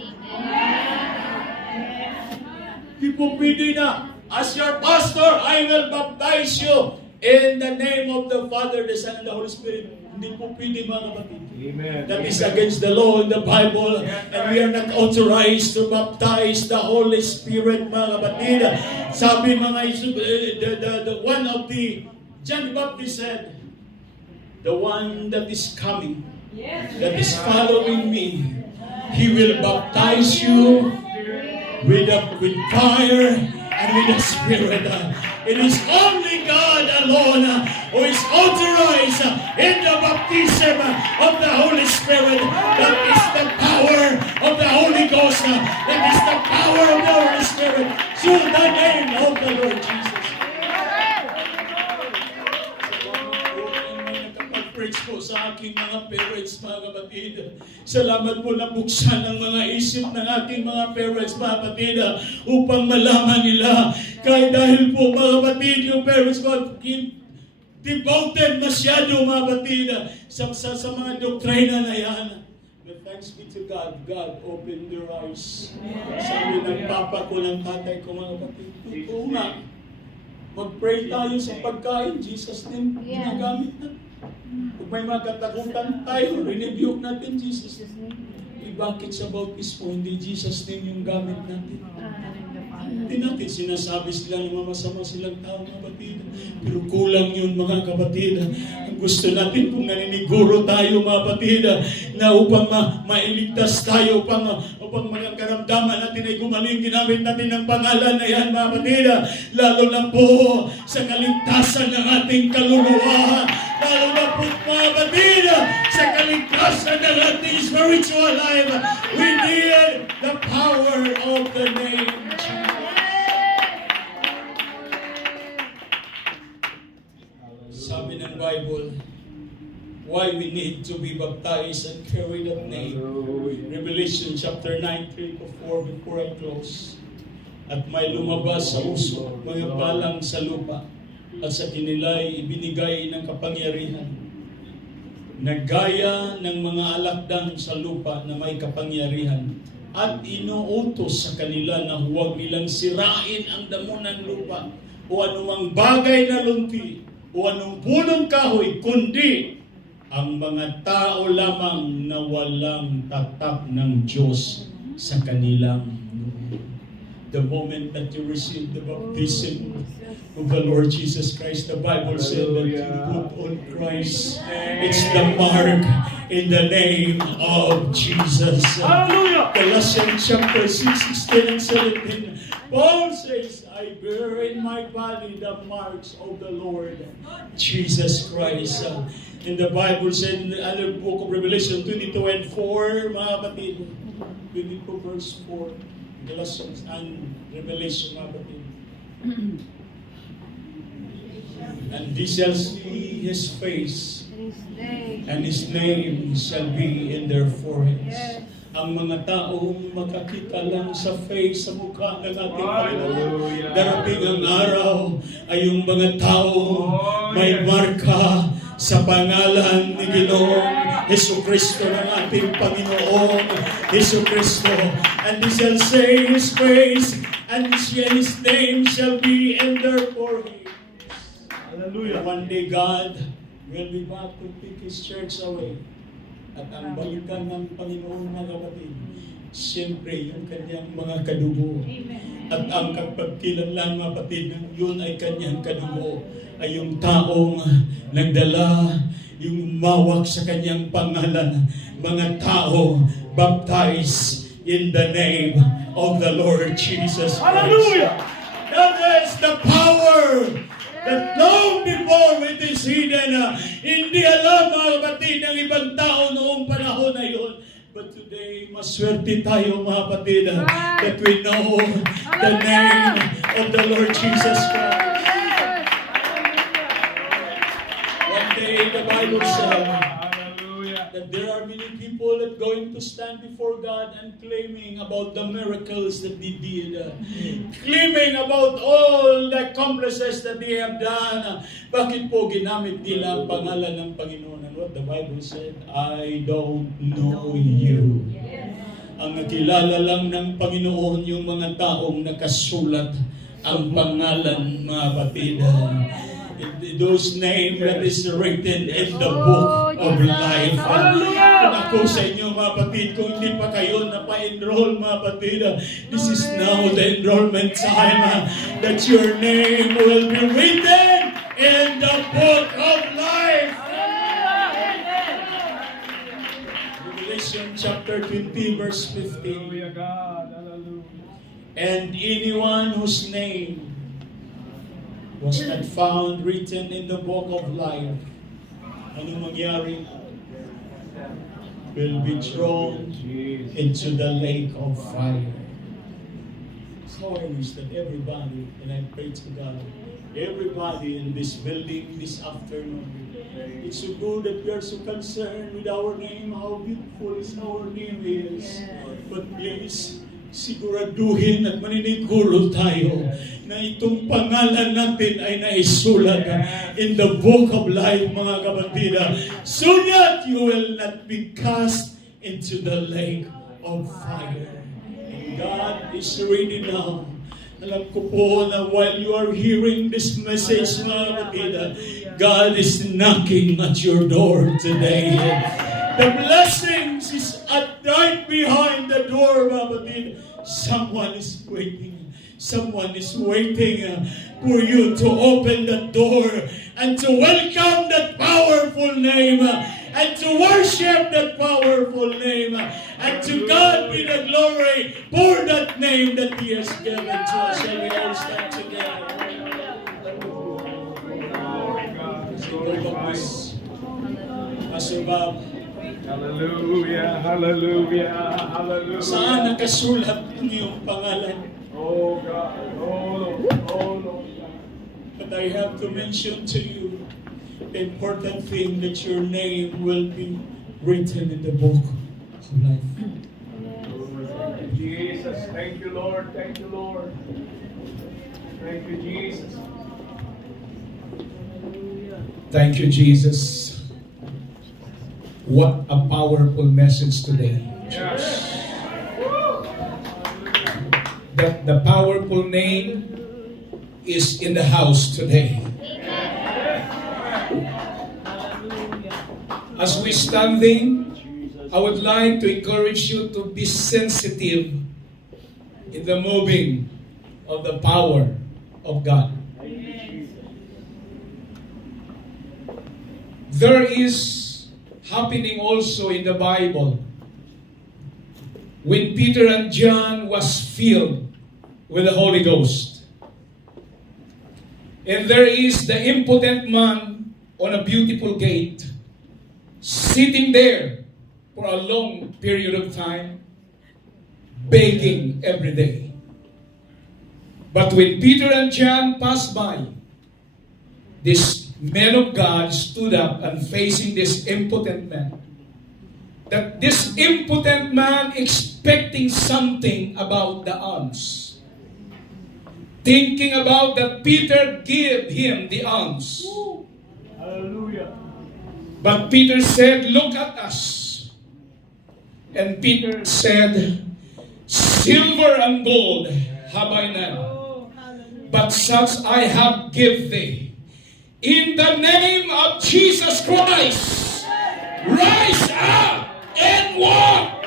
Hindi po pwede na, as your pastor, I will baptize you in the name of the Father, the Son, and the Holy Spirit. Hindi po pwede, mga kapatid. Amen. That is against the law in the Bible, and we are not authorized to baptize the Holy Spirit, mga kapatid. Sabi mga the one of the John the Baptist said, the one that is coming, that is following me, he will baptize you with fire and with the Spirit. It is only God alone who is authorized in the baptism of the Holy Spirit. That is the power of the Holy Ghost. That is the power of the Holy Spirit. Through the name of the Lord Jesus. Preach po sa aking mga parents, mga kapatid. Salamat po na buksan ang mga isip ng aking mga parents, mga kapatid, upang malaman nila. Kahit dahil po, mga kapatid, yung parents ko, devoted masyado, mga kapatid, sa mga doktrina na yan. But thanks be to God, God opened their eyes. Sabi ng papa ko, ng tatay ko, mga kapatid, totoo nga. Mag-pray tayo sa pagkain, Jesus name, ginagamit natin. Kung may mga katakutan tayo, renebuke natin Jesus name. Bakit sa bautismo, hindi Jesus name yung gamit natin? Hindi natin sinasabi silang masama silang tao, mga kapatid. Pero kulang yun, mga kapatid. Ang gusto natin kung naniniguro tayo, mga kapatid, na upang mailigtas tayo, upang mga karamdaman natin ay gumaling, ginamit natin ang pangalan na yan, mga kapatid. Lalo na po sa kaligtasan ng ating kaluluwa. Lalo na po, mga kapatid, sa kaligtasan ng ating spiritual life. We need the power of the name Jesus. Sabi ng Bible, why we need to be baptized and carry that name. Revelation chapter 9, 3-4, before I close. At may lumabas sa usok, mga balang sa lupa, at sa kinilay ibinigay ng kapangyarihan. Naggaya ng mga alakdan sa lupa na may kapangyarihan. At inuutos sa kanila na huwag nilang sirain ang damo ng lupa o anumang bagay na lunti o anong punong kahoy, kundi ang mga tao lamang na walang tatak ng Diyos sa kanilang buhay. The moment that you receive the baptism of the Lord Jesus Christ, the Bible said that you put on Christ. It's the mark in the name of Jesus. Hallelujah! Colossians chapter 6, 16 and 17. Paul says, I bear in my body the marks of the Lord Jesus Christ. And the Bible said in the other book of Revelation 22 and 4, mga kapatid, 22 verse 4, Colossians and Revelation, mga kapatid. And they shall see His face, and His name shall be in their foreheads. Ang mga taong makakita lang sa face, sa mukha ng ating Panginoon. Darating ang araw ay yung mga taong may marka sa pangalan ni Ginoong Jesucristo ng ating Panginoong Jesucristo. And they shall say His face, and his name shall be in their foreheads. Hallelujah. One day God will be back to take His church away. At ang balikan ng Panginoon, mga kapatid, siyempre yung kanyang mga kadugo. At ang kapagkilanlan, mga kapatid, ng yun ay kanyang kadugo, ay yung taong nagdala, yung mawak sa kanyang pangalan, mga tao baptized in the name of the Lord Jesus Christ. Hallelujah. That is the power that long before it is hidden. Hindi alam, mga kapatid, ng ibang tao noong panahon na yun. But today, maswerte tayo, mga kapatid, that we know the name of the Lord Jesus Christ. One day, the Bible said that there are many people that going to stand before God and claiming about the miracles that they did, claiming about all the accomplishments that they have done. Bakit po ginamit nila ang pangalan ng Panginoon? And what the Bible said, I don't know you. Ang nakilala lang ng Panginoon yung mga taong nakasulat ang pangalan, mga kapatid. Those names that is written in the book of life. Kung ako sa inyo, mga kapatid, kung hindi pa kayo napa-enroll, mga kapatid, this is now the enrollment time that your name will be written in the book of life. Revelation chapter 20 verse 15. And anyone whose name was not found written in the book of life, ano mangyari? Will be thrown into the lake of fire. So I wish that everybody, and I pray to God, everybody in this building this afternoon, it's so good that we are so concerned with our name, how beautiful is our name is. But please, siguraduhin at maniniguro tayo na itong pangalan natin ay naisulat in the book of life, mga kapatid, so that you will not be cast into the lake of fire. And God is ready now. Alam ko po na while you are hearing this message, mga kapatid, God is knocking at your door today. The blessings is right behind the door, mga kapatid. Someone is waiting. Someone is waiting for you to open the door and to welcome that powerful name and to worship that powerful name. And to God be the glory for that name that He has given to us. Shall we all stand together? Pastor Bob. Hallelujah, hallelujah, hallelujah. Saan nakasulat ang iyong pangalan? Oh God, oh Lord, oh Lord. But I have to mention to you the important thing that your name will be written in the book of life. Jesus, thank you, Lord, thank you, Lord. Thank you, Jesus. Thank you, Jesus. What a powerful message today. Yes. That the powerful name is in the house today. As we standing, I would like to encourage you to be sensitive in the moving of the power of God. There is happening also in the Bible when Peter and John was filled with the Holy Ghost. And there is the impotent man on a beautiful gate, sitting there for a long period of time, begging every day. But when Peter and John passed by, this man of God stood up and facing this impotent man. That this impotent man expecting something about the alms. Thinking about that Peter gave him the alms. Hallelujah. But Peter said, look at us. And Peter said, silver and gold have I none, but such I have give thee. In the name of Jesus Christ, rise up and walk.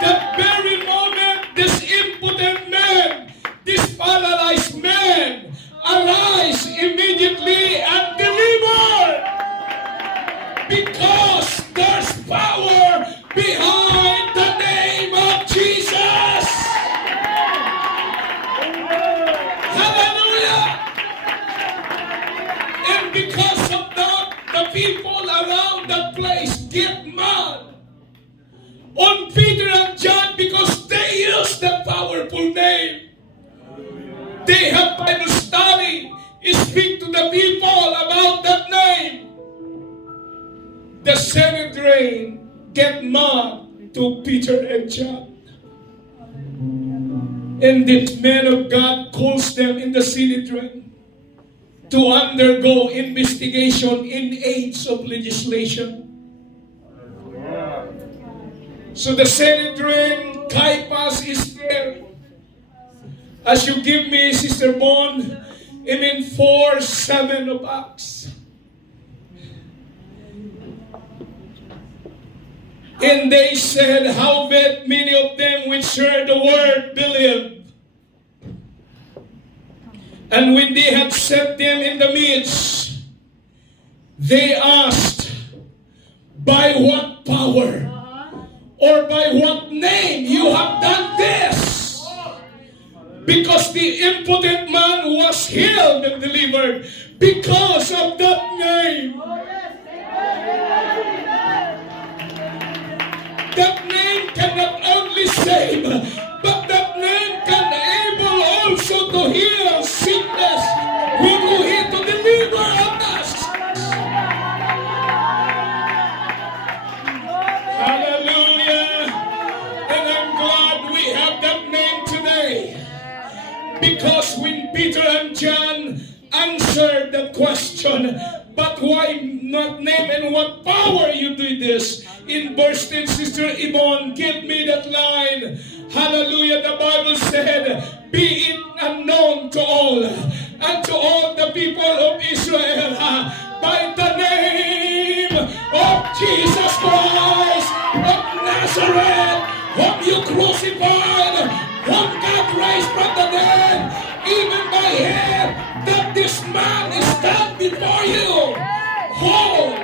The very moment this impotent man, this paralyzed man, arise immediately and deliver. Because there's power behind the name of Jesus. Hallelujah. And because of that, the people around that place get mad on Peter and John because they use the powerful name. They have Bible study, speak to the people about that name. The Sanhedrin get mad to Peter and John. And this man of God calls them in the Sanhedrin to undergo investigation in aids of legislation. So the Sanhedrin, Caiaphas is there. As you give me, Sister Bon, in 4:7 of Acts. And they said, how that many of them which heard the word believed. And when they had set them in the midst, they asked, by what power or by what name you have done this? Because the impotent man was healed and delivered because of that name. That name cannot only save, but that name can able also to heal sickness. We go here to deliver us. Hallelujah. And I'm glad we have that name today. Because when Peter and John answered the question, but why not name and what power you do this? In verse 10, Sister Yvonne, give me that line. Hallelujah. The Bible said, be it unknown to all, and to all the people of Israel, by the name of Jesus Christ of Nazareth, whom you crucified, whom God raised from the dead, even by him, that this man is stand before you whole